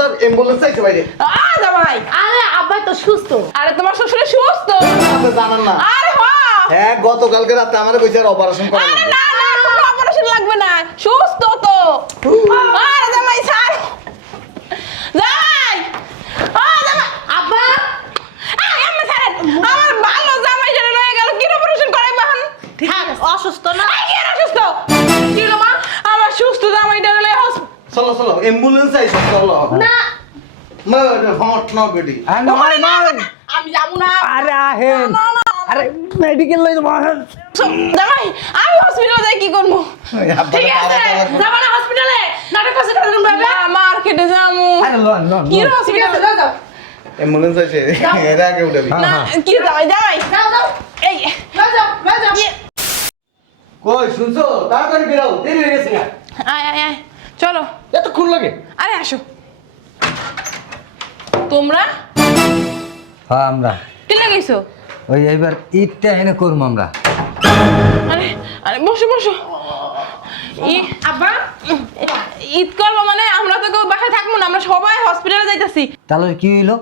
ধর অ্যাম্বুলেন্স আইছে বাইরে। জামাই আরে আব্বা তো সুস্থ। আরে তোমার শ্বশুর সুস্থ? আপনি জানেন না? আরে হ্যাঁ গতকালকে রাতে আমারে কইছে অপারেশন করা আরে লাগবে। না কোনো অপারেশন লাগবে না, সুস্থ তো। আরে জামাই স্যার, জামাই জামাই আব্বা আম্মা স্যার আমার ভালো জামাই জেনে লয়ে গেল, কি অপারেশন করাই বাহন? থাক, অসুস্থ না। কি আর অসুস্থ? কি হলো মা? আমার সুস্থ জামাই জেনে লয়ে চলো অ্যাম্বুলেন্স আইছে চলো। না মা হট না বেটি। নয় নয় আমি যাবো না। আরে আহেন আরে মেডিকেল লই যাবো আহেন জামাই আমি হসপিটালে যাই কি করবো? ঠিক আছে যাবা না হসপিটালে? নাটক করছে কতক্ষণ ভাবে? মার্কেটে যাবো। আরে লন লন কি ঠিক আছে হসপিটালে? যাও যাও অ্যাম্বুলেন্স আইছে এর আগে উঠাবি। না কি জামাই জামাই যাও যাও এই যাও যাও যাও কই শুনছো তাড়াতাড়ি বেরাও দেরি হয়ে গেছে। আয় আয় আয় চলো। এতক্ষণ লাগে? আরে আসো তোমরা। হ্যাঁ আমরা কি লাগাইছো? ওই এইবার ঈদটা এনে করবো আমরা। আরে আরে বসো বসো। আব্বা ঈদ করবো মানে আমরা তো কেউ বাসায় থাকবো না, আমরা সবাই হসপিটালে যাইতাছি। তাহলে কি হইলো?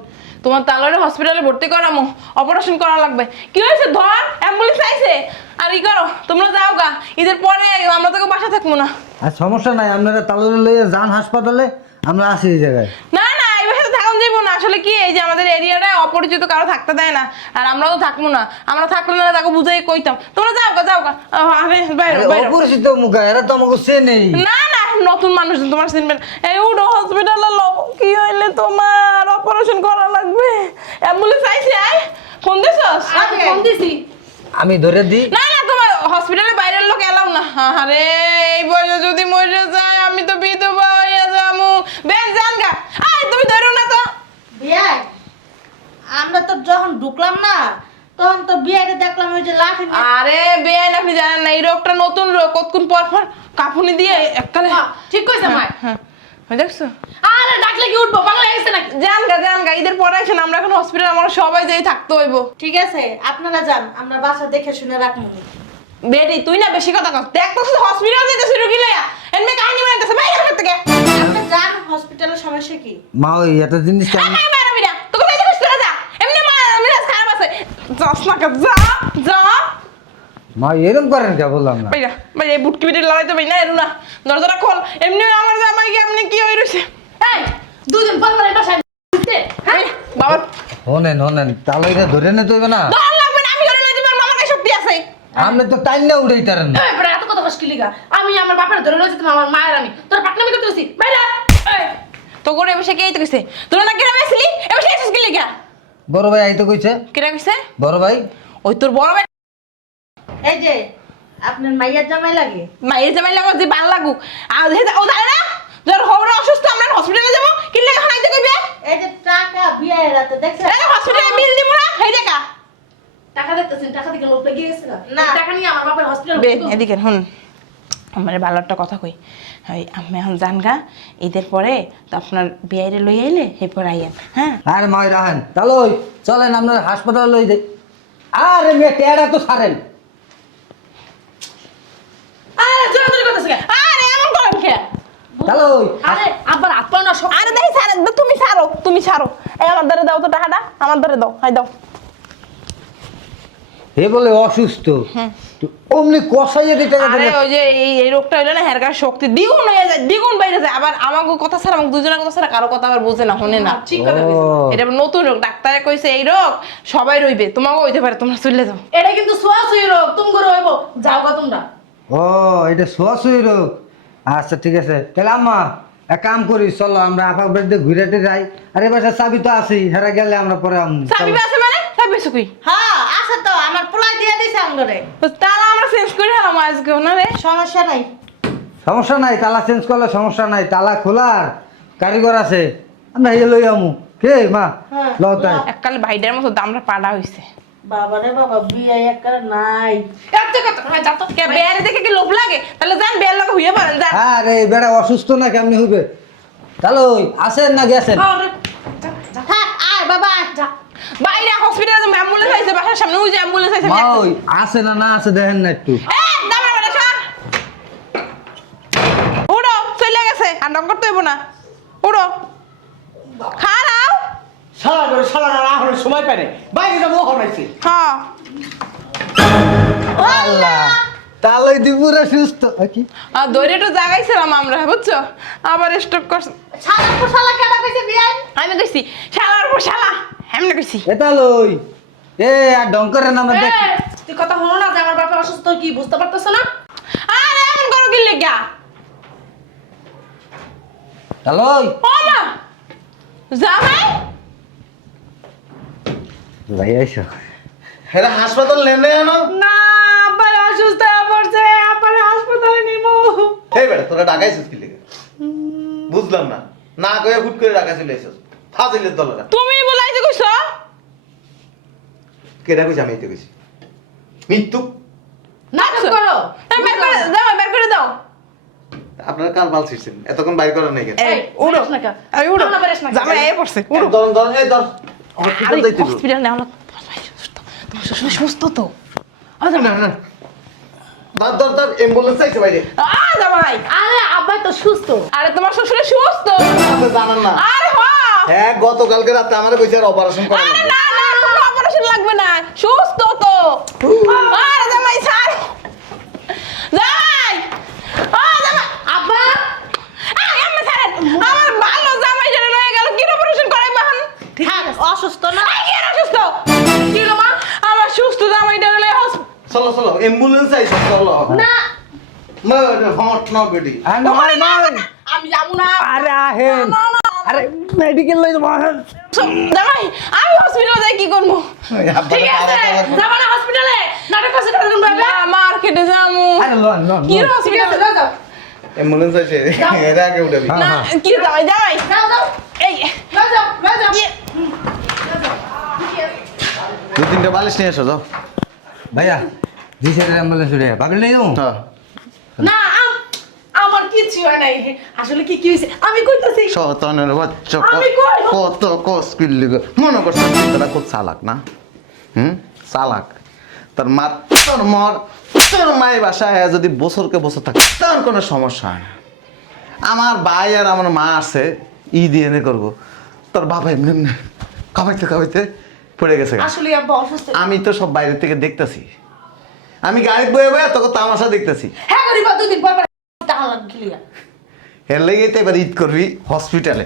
তোমার তালরে হসপিটালে ভর্তি করামো, অপারেশন করা লাগবে। কি হয়েছে? ধর অ্যাম্বুলেন্স আইছে। আর ই করো তোমরা যাও গা, ঈদের পরে আইও, আমরা তো কেউ বাসায় থাকবো না। আর সমস্যা নাই, আপনারা তালরে লইয়া যান হাসপাতালে, আমরা আসি এই জায়গায়। না না এই বাসায় থাকুন যাইবো না। আসলে কি এই যে আমাদের এরিয়াটায় অপরিচিত কারো থাকতে দেয় না, আর আমরাও তো থাকবো না। আমরা থাকলে না তাকে বুঝাই কইতাম। তোমরা যাও গা যাও গা। আরে বাইরে বাইরে। অপরিচিত মুখ, এরা তো আমাকে চেনেই। না না নতুন মানুষ তোমার চিনবেন। এই উঠো হসপিটালে লো। কি হইলে তোমার অপারেশন করা লাগবে। অ্যাম্বুলেন্স আইছে আয়। ফোন দিছস? আমি ফোন দিছি। আমি ধরে দিই। না না তোমার হসপিটালে বাইরের লোক এলাও না। আরে এই বয়সে যদি মরে যায় আমি তো বিধবা হয়ে যাবো। বেশ জান গা। আয় তুমি ধরো না তো। বিয়াই আমরা তো যখন ঢুকলাম না তখন তো বিয়াইরে দেখলাম ওই যে লাঠি নিয়ে। আরে বেআইন আপনি জানেন না, এই রোগটা নতুন রোগ। কতক্ষণ পর পর কাঁপুনি দিয়ে এককালে। ঠিক কইছে মা। হ্যাঁ দেখছো? আরে ডাকলে কি উঠবো? বাংলা গেছে নাকি? জান গা ঈদের পরে আসেন, আমরা এখন হসপিটাল আমরা সবাই যাই থাকতে হইব। ঠিক আছে আপনারা যান, আমরা বাসা দেখে শুনে রাখবো। বেটি তুই না বেশি কথা কস। দেখ তো হসপিটাল যেতেছিস রুগী লইয়া, এমনি কাহিনী বানাইতেছে বাইরে ঘর থেকে। আপনি যান, হসপিটালের সমস্যা কি? মা ওই এত জিনিস আই মাই মারাবি না, তোকে বাইরে কইছ তোরা যা। এমনি মিরাজ খারাপ আছে। যাস না কা যা যা। মা এরকম করেন কে বললাম না। বাইরা বাইরে বুটকি বিটে লড়াইতে পাই না এরু না। দরজাটা খোল। এমনি আমার জামাই কি এমনি কি হই রইছে? এই দুদিন পর পর এই বাসায় ঢুকতে, হ্যাঁ? বাবা হনেন তাহলে এটা ধরে নে তো না। দর লাগবে না, আমি ধরে লই যাবার মামার কাছে শক্তি আছে। আপনি তো টাইম না উড়াই তারেন না। এই বড় এত কথা কষ্ট লিগা। আমি আমার বাপের ধরে লইছি, তুমি আমার মায়ের আমি। তোর পাটনামি করতে হইছি। বাইরে এই তো করে বসে কে আইতে কইছে? তোরা না গ্রামে আসলি? এ বসে আছিস কি লিগা? বড় ভাই আইতো কইছে। কেডা কইছে? বড় ভাই ওই তোর বড় ভাই এই যে আপনার মাইয়ার জামাই লাগে। মায়ের জামাই লাগো যে ভাল লাগুক। আর ও জানে না যার হবরা অসুস্থ আমরা হসপিটালে যাব, কি লাগে এখন আইতে কইবে? এই যে টাকা বিয়ের রাতে দেখছেন? এই হসপিটালে বিল দিব না, হেই দেখা। টাকা দেখতেছেন, টাকা থেকে লোক লেগে গেছে না? টাকা নিয়ে আমার বাপের হসপিটাল বে এদিকে শুন, আমার ভালো একটা কথা কই। এই আমি এখন জানগা, ঈদের পরে তো আপনার বিয়াইরে লই আইলে এরপর আইয়েন। হ্যাঁ আরে মাই রাহেন তাহলে ওই চলেন আপনার হাসপাতালে লই যাই। আরে মেয়ে টেড়া তো ছাড়েন। আরে জোরাজোরি করতেছ কেন? আরে এমন করেন কে? তাহলে ওই আরে আব্বার হাত পা না সব। আরে দেই ছাড়েন, তুমি ছাড়ো। এই আমার ধরে দাও তো টাকাটা, আমার ধরে দাও, হাই দাও। এ বলে অসুস্থ তো অমনি কষাইয়ে দিতে আরে ওই যে এই রোগটা হইলে না হেরকার শক্তি দ্বিগুণ হয়ে যায়, দ্বিগুণ বাইরে যায়। আবার আমাকে কথা ছাড়া, আমাকে দুজনের কথা ছাড়া কারো কথা আবার বোঝে না, শোনে না। ঠিক কথা কইছ। এটা আবার নতুন রোগ, ডাক্তারে কইছে এই রোগ সবাই রইবে, তোমাকেও হইতে পারে, তোমরা চলে যাও। এটা কিন্তু সোয়াসুই রোগ, তুমি করে হইব। যাও গা তোমরা। ও এটা সোয়াশুই রোগ। আচ্ছা ঠিক আছে তাহলে আম্মা এক কাম করি, চলো আমরা আপার বাড়িতে ঘুরেতে যাই। আর এবার চাবি তো আছেই, হেরা গেলে আমরা পরে চাবি আছে মানে চাবি আছে কই? হ্যাঁ আছে তো, আমার পোলাই দিয়ে দিছে আঙ্গরে। তাহলে আমরা চেঞ্জ করে হলাম আজকেও না রে। সমস্যা নাই। সমস্যা নাই, তালা চেঞ্জ করলে সমস্যা নাই, তালা খোলার কারিগর আছে, আমরা এই লই আমু কে মা হ্যাঁ, লও তাই। এককাল ভাইডার মতো দামরা পাড়া হইছে। বাবা রে বাবা, বিয়ে একবারে নাই। এত কথা যা তো, কে বেয়ারে দেখে কি লোভ লাগে? তাহলে যান বেয়ার লাগে হইয়া পারেন যান। আরে বেড়া অসুস্থ না কেমনি হইবে? তাহলে ওই আসেন না গেছেন? থাক আয় বাবা আয়, যা। বাইরে হসপিটালে অ্যাম্বুলেন্স আইছে, বাসার সামনে ওই যে অ্যাম্বুলেন্স আইছে। মা ওই আছে না না আছে দেখেন না একটু। দামরা বেটা সর। উড়ো চলে গেছে, আর নক করতে হইব না। উড়ো। খারাও শালা করে শালা না এখন সময় পায় না বাইরে যাবো হনাইছে হ্যাঁ আল্লাহ তাহলে তুই পুরো সুস্থ কি আর দৌড়ে একটু জাগাইছিলাম আমরা বুঝছো আবার স্টক করছে শালা পর শালা কেডা কইছে বিয়াই আমি কইছি শালার পর শালা এমনি কইছি এটা লই এ আর ডঙ্করের নামে দেখ তুই কথা হলো না যে আমার বাবা অসুস্থ কি বুঝতে পারতেছ না আরে এমন করো কি লেগা হ্যালোই ও মা জামাই ভাই আইসো হেরা হাসপাতাল নেনে আনো না আব্বা অসুস্থ হয়ে পড়ছে আব্বার হাসপাতালে নিব এই বেটা তোরা ডাকাইছিস কি লেগে বুঝলাম না না কয়ে হুট করে ডাকা চলে এসেছিস ফাজিলের দলরা তুমি বলাইতে কইছো কেডা কইছি আমি এতে কইছি মৃত্যু নাটক করো বের করে জামাই বের করে দাও আপনারা কার বাল ছিড়ছেন এতক্ষণ বাইর করার নাই কেন এই উড়ো বেরেস না কেন? এই উড়ো না, বেরেস না কেন? জামাই এই পড়ছে উড়ো ধর ধর এই ধর হসপিটাল আরে যাইতে হবে। হসপিটাল নেওয়া লাগবে তোমার শ্বশুর সুস্থ তো না না না ধর ধর ধর অ্যাম্বুলেন্স আইছে বাইরে জামাই আরে আব্বা তো সুস্থ আরে তোমার শ্বশুর সুস্থ আপনি জানেন না আরে হ্যাঁ গতকালকে রাতে আমারে কইছে আর অপারেশন করা আরে লাগবে না না কোনো অপারেশন লাগবে না সুস্থ তো আরে জামাই স্যার জামাই ও জামাই আব্বা আরে আমি স্যার আমার ভালো জামাই যেন হয়ে গেল কি অপারেশন করাই বাহন ঠিক আছে অসুস্থ না আই কি সুস্থ কি হলো মা আমার সুস্থ জামাই ডেলে চলো চলো অ্যাম্বুলেন্স আইছে চলো না না হট না বেডি আর নয় নয় আমি যাবো না আরে আহেন আরে মেডিকেল লই যাবো আহেন জামাই আমি হসপিটালে যাই কি করব ঠিক আছে যাবো না হসপিটালে নাটক করছে কতক্ষণ ভাবে না মার্কেটে যামু আরে লন লন কি ঠিক হসপিটাল আছে যাও যাও অ্যাম্বুলেন্স আইছে এর আগে উঠাবি না কি জামাই জামাই যাও যাও এই যাও যাও যাও ইয়ে, দুই তিনটা বালিশ নিয়ে এসো যাও ভাইয়া দিশারের অ্যাম্বুলেন্স উঠে পাগল নেই ও হ্যাঁ না আমার কিচ্ছু হয় নাই আসলে কি হয়েছে আমি কইতাছি শয়তানের বাচ্চা আমি কই? কত কস্কিল লিগে মনে করছিস তোরা খুব চালাক না চালাক তোর মা তোর মর তোর মায়ের বাসায় যদি বছরকে বছর থাকে তার কোনো সমস্যা হয় না আমার ভাই আর আমার মা আছে দিয়ে এনে করবো তোর বাবা এমনি এমনি কাবাইতে কাবাইতে পড়ে গেছে আসলে আব্বা অসুস্থ আমি তো সব বাইরে থেকে দেখতেছি আমি গাড়ি বয়ে বয়ে তোকে তামাশা দেখতেছি হ্যাঁ গরিবা দুই দিন পর পর টাকা লাগলিয়া এর লেগে তো এবার ঈদ করবি হসপিটালে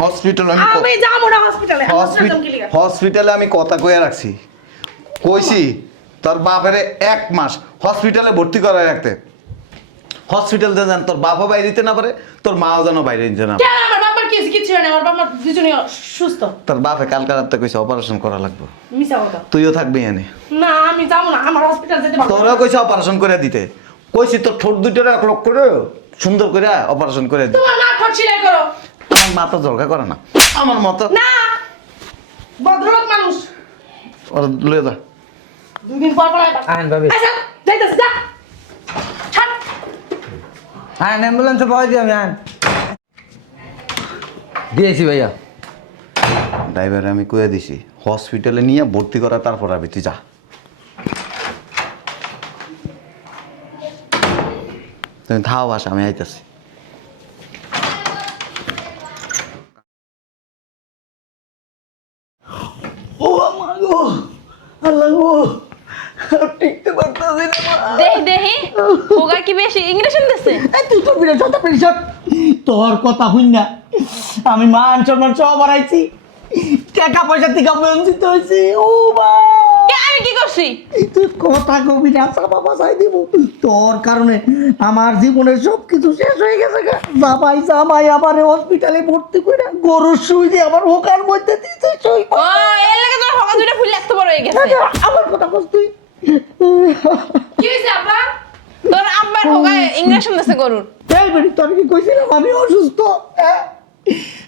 হসপিটালে আমি যাবো না হসপিটালে হসপিটালে আমি কথা কয়ে রাখছি কইছি তোর বাপেরে 1 মাস হসপিটালে ভর্তি করায় রাখতে হসপিটালে যান তোর বাপও বাইরে দিতে না পারে তোর মাও যেন বাইরে দিতে না পারে। কেন আমার বাবার কিছু হয় না আমার বাবা দুজনেই সুস্থ তোর বাপে কালকে রাতে কইছে অপারেশন করা লাগবে মিছা কথা তুইও থাকবি এনে না আমি যাবো না আমার হসপিটাল যেতে পারবো না। তোরও কইছে অপারেশন করে দিতে কইছি তোর ঠোঁট দুইটারে 1 লক্ষ করে সুন্দর করে অপারেশন করে দিতে তোমার না ঠট সিলাই করো আমার মাথা জলকা করে না আমার মতো না ভদ্রলোক মানুষ ওর লয়ে যা দুই দিন পর পর আইবা। আহেন ভাবি আচ্ছা যাইতাছি যা ছাড় আহেন অ্যাম্বুলেন্সে পাওয়া দিয়ে আমি আহেন দিয়েছি ভাইয়া ড্রাইভারে আমি কয়ে দিছি হসপিটালে নিয়ে ভর্তি করা তারপর আবি তুই যা তুমি থাও বাসা আমি আইতাছি ও মা গো আল্লাহ গো টিকতে পারতাছি না মা দেহি দেহি হোগা কি বেশি ইংলিশ শুনতেছে তুই তো বিরে যত পেরেছ তোর কথা হইন না আমি মান সম্মান সব হারাইছি টাকা পয়সা থেকে বঞ্চিত হয়েছি ও মা কে আমি কি করছি তুই কথা কবি না চাপা বাসাই দিব তোর কারণে আমার জীবনের সব কিছু শেষ হয়ে গেছে গা জামাই জামাই আবার হসপিটালে ভর্তি করে গরুর শুই দিয়ে আমার হোকার মধ্যে দিতে সই ও এর লাগে তোর হোগা দুইটা ফুল লাগতে বড় হয়ে গেছে আমার কথা বল তুই কি হইছে আব্বা তোর আব্বার হোগা ইংলিশ শুনতেছে গরুর এই বেরি তোর কি কইছিলাম আমি অসুস্থ হ্যাঁ?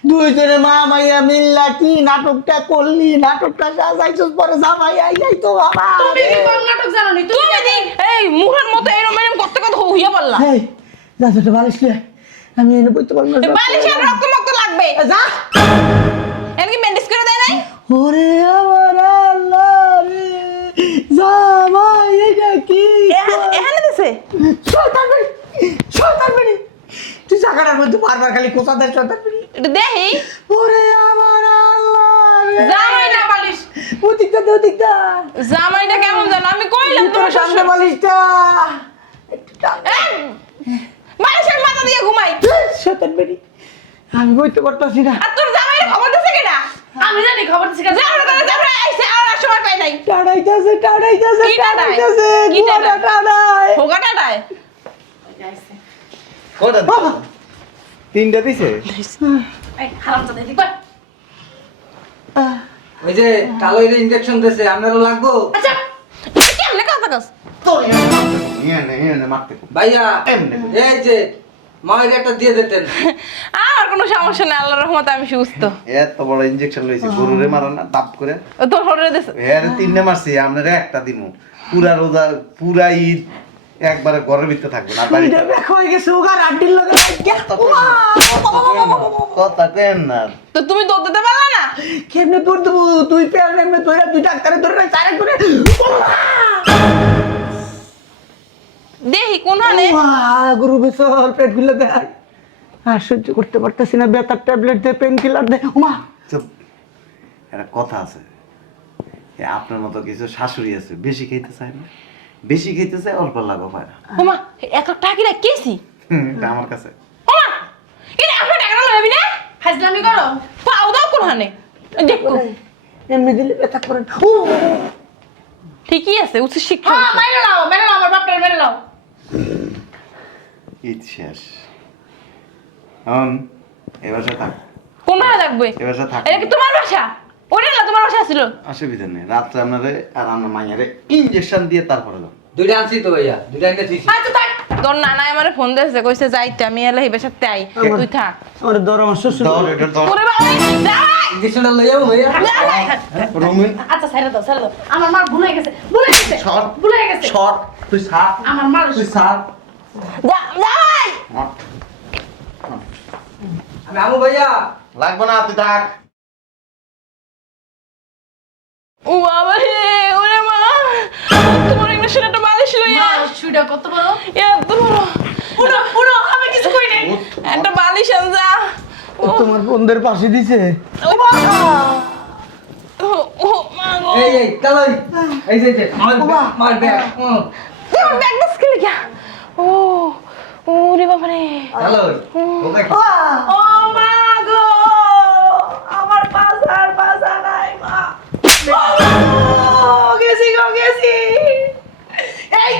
দুইজনে মা মাইয়া মিল্লা কি নাটকটা করলি নাটকটা সাজাইছস পরে জামাই আই তো বাবা তুমি কি কম নাটক জানো নি তুমি তুমি দি এই মুখের মতো এরম এরম করতে করতে হইয়া বললা এই যা সেটা বালিশ লে আমি এনে বইতে পারবো না বালিশের রক্ত মক্ত লাগবে যা এর কি ব্যান্ডেজ করে দেয় নাই ওরে আমার আল্লাহ রে জামাই এটা কি এখানে দিছে শয়তান বেরি তুই জায়গাটার মধ্যে বারবার খালি কোথা দেয় শয়তান বেরি এটা দেহি ওরে দে ওদিকটা জামাইটা কেমন জানো আমি কইলাম তোর তোমার সামনে শ্বশুর বালিশটা মানুষের মাথা দিয়ে ঘুমাই শয়তান বেরি আমি বইতে পারতাছি না আর তোর জামাইয়ের খবর দিছে কেনা আমি জানি খবর দিছি কেন? জামাই করে তারপরে আইছে আর সময় পাই নাই টাড়াইতাছে কি টাড়ায়? কি গুয়াটা টাড়ায়? টাড়ায় হোগাটা নাই কোটা তিনটা দিছে এই হারামজাদা দেখবা। ওই যে কালো ইঞ্জেকশন দিয়েছে আপনারও লাগবো আচ্ছা কেমনে কথা কস তোর এনে মারতে কো। ভাইয়া এমনি। এই যে মায়ের একটা দিয়ে দিতেন আর কোনো সমস্যা নেই আল্লাহর রহমতে আমি সুস্থ এত বড় ইনজেকশন লইছে গরুরে মারা না দাপ করে ও তোর হরে দিছে এর তিনটা মারছি আপনারা একটা দিমু পুরা রোজা পুরা ঈদ একবারে ঘরের ভিতরে থাকবে না বাড়িতে এটা ব্যাক হয়ে গেছে ওগার আড্ডির লগে কথা কেন না তো তুমি দৌড় দিতে পারলা না কেমনে তোর দেবো তুই পেয়ার নেমে তুই তুই ডাক্তারে ধরে না সারে করে দেখি কোন হানে গরু বেসল পেট গুলো দেয় আর সহ্য করতে পারতেছি না ব্যথার ট্যাবলেট দে পেন কিলার দে মা চুপ একটা কথা আছে এ আপনার মতো কিছু শাশুড়ি আছে বেশি খাইতে চায় না বেশি খাইতে চায় অল্প লাগো পায় না ওমা এত টাকিরা কেসি এটা আমার কাছে ওমা এটা আমার টাকা লবি না ফাজলামি করো। পাও দাও কোন হানে দেখো এমনি দিলে ব্যথা করে ঠিকই আছে উচিত শিক্ষা হ্যাঁ হইছে। মেরে নাও আমার বাপটার মেরে নাও। ঈদ শেষ এখন এবার থাক কোন হানে থাকবে এবার থাক এটা কি তোমার বাসা ওটা না তোমার বাসা ছিল অসুবিধা নেই রাত্রে আপনারে আর আপনার মাইয়ারে ইনজেকশন দিয়ে তারপরে দাও দুইটা আনছি তো ভাইয়া দুইটা এনে দিছি আচ্ছা থাক। তোর নানা আমারে ফোন দিয়েছে কইছে যাইতে আমি এলে হিবে সাথে আই তুই থাক আমার দর আমার শ্বশুর দাও এটা দাও ওরে বাবা যাই ইঞ্জেকশনটা লই যাবো ভাইয়া রুমিন আচ্ছা ছেড়ে দাও ছেড়ে দাও। আমার মা ভুলে গেছে সর ভুলে গেছে। সর তুই সার আমার মা তুই সার যাই আমি আমু ভাইয়া লাগবে না তুই থাক ও বাবা রে ওরে মা তোমার ইংলিশের একটা বালিশ লইয়া শুইটা কত বড়? এত বড় পুরো পুরো আমি কিছু কই নাই। একটা বালিশ আন যা তোমার বন্ধের পাশে দিছে ও বাবা ও মা গো এই চালাই এই যে মার ব্যাগ তোমার ব্যাগ বাস কে লিখা ও ওরে বাবা রে চালাই ওকে ও মা গো আমার বাসা নাই মা গেছি গো গেছি এই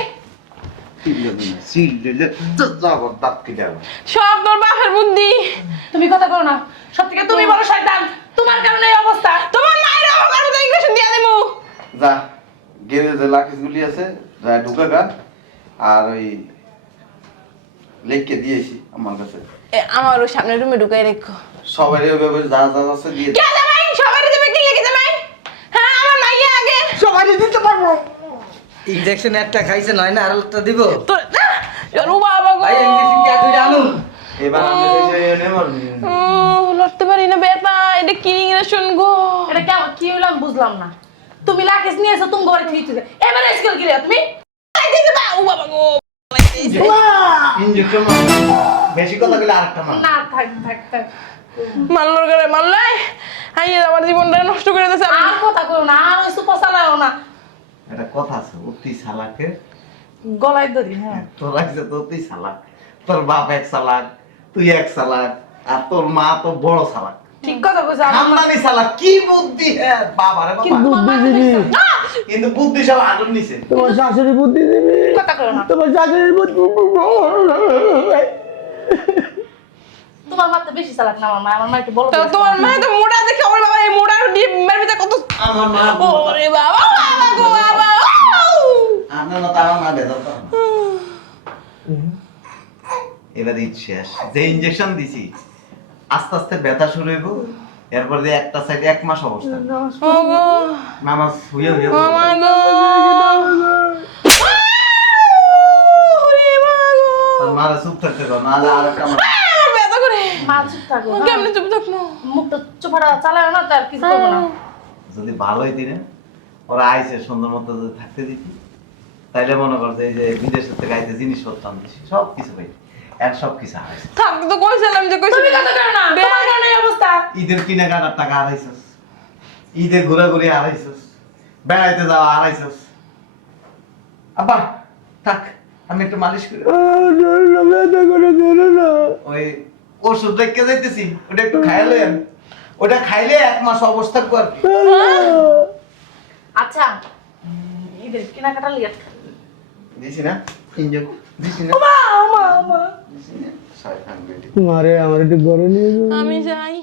সব তোর বাপের বুদ্ধি তুমি কথা কও না। সত্যিকে তুমি বড় শয়তান। তোমার কারণে এই অবস্থা। তোমার মায়ের আমার মতো ইংলিশ দিয়া দেবো যা গেলে যে লাখিসগুলি আছে যা ঢুকে গা আর ওই লেখকে দিয়েছি আমার কাছে আমার ওই সামনের রুমে ঢুকাই রেখো সবাই ওইভাবে যা যা আছে দিয়ে কে জামাই সবাই দেবে কি লিখে জামাই হ্যাঁ আমার মাইয়া আগে সবাই দিতে পারবো ইনজেকশন একটা খাইছে নয় না আরেকটা দিব তোর চলো বাবা গো ভাই ইনজেকশন কি আর দুইটা আনুন এবার আমি এসে নেমর লড়তে পারি না বেটা এটা কি ইংরেশন গো এটা কি হইলো আমি বুঝলাম না। তুমি লাকেশ নিয়ে এসো তুমি ঘরে নিয়ে চলে। এবারে স্কুল গিয়ে তুমি দিতে বা ও বাবা গো ইনজেকশন বেশি কথা বলে আরেকটা মান না থাক থাক থাক। মানলোর করে মানলাই হাইয়ে আমার জীবনটা নষ্ট করে দিয়েছে আর কথা কইও না আর ওই সুপা চালাও না। একটা কথা আছে অতি সালাকে গলায় ধরি হ্যাঁ। তোর আছে তো অতি সালাক তোর বাপ এক সালাক তুই এক সালাক আর তোর মা তো বড় সালাক ঠিক কথা কইছো আমার মা- খানদানি সালাক কি বুদ্ধি হ্যাঁ বাবারে কি বাবা বুদ্ধি দিবি কিন্তু বুদ্ধি সব আগুন নিছে তোমার শাশুড়ি বুদ্ধি দিবি কথা কইও না। তোমার শাশুড়ি বুদ্ধি তোমার মা তো বেশি চালাক না আমার মা একটু বড় তো তোমার মা তো মোটা দেখে ওর বাবা এই মোটার ডিমের ভিতরে কত আমার মা ওরে বাবা বাবা গো বাবা আপনার না তার মা বেদর এবার ঈদ শেষ যে ইনজেকশন দিছি আস্তে আস্তে ব্যথা শুরু হইব এরপর দিয়ে একটা সাইডে 1 মাস অবস্থা ওগো নামাজ হইয়া হইয়া মামা গো ওরে বাবা গো তোর মারা চুপ থাকতে দাও নাহলে আরেকটা আমার ব্যথা করে মা চুপ থাকো হ্যাঁ। কেমনে চুপ থাকবো মুখটা চুপাটা চালাও না তার কিছু করবো না। যদি ভালো হইতি না ওরা আইছে সুন্দর মতো যদি থাকতে দিতি তাইলে মনে করছে এই যে বিদেশের থেকে আইতে জিনিসপত্র আনতেছি সব কিছু পাই আর সব কিছু হারাইছে থাকতে তো কইছিলাম যে কইছিলাম তুমি কথা কইও না। তোমার কারণে এই অবস্থা। ঈদের কিনাকাটার টাকা হারাইছস ঈদের ঘোরাঘুরি হারাইছস বেড়াইতে যাওয়া আড়াইছস আব্বা থাক আমি একটু মালিশ করি ওই ওষুধ রেখে যাইতেছি ওটা একটু খাইলে ওটা খাইলে 1 মাস অবস্থা কর আচ্ছা ঈদের কেনাকাটা লিয়ে দিছি না ইনজেক দিছি না মা মা মা দিছি না শয়তান বেটি মারে আমার একটু ঘরে নিয়ে আমি যাই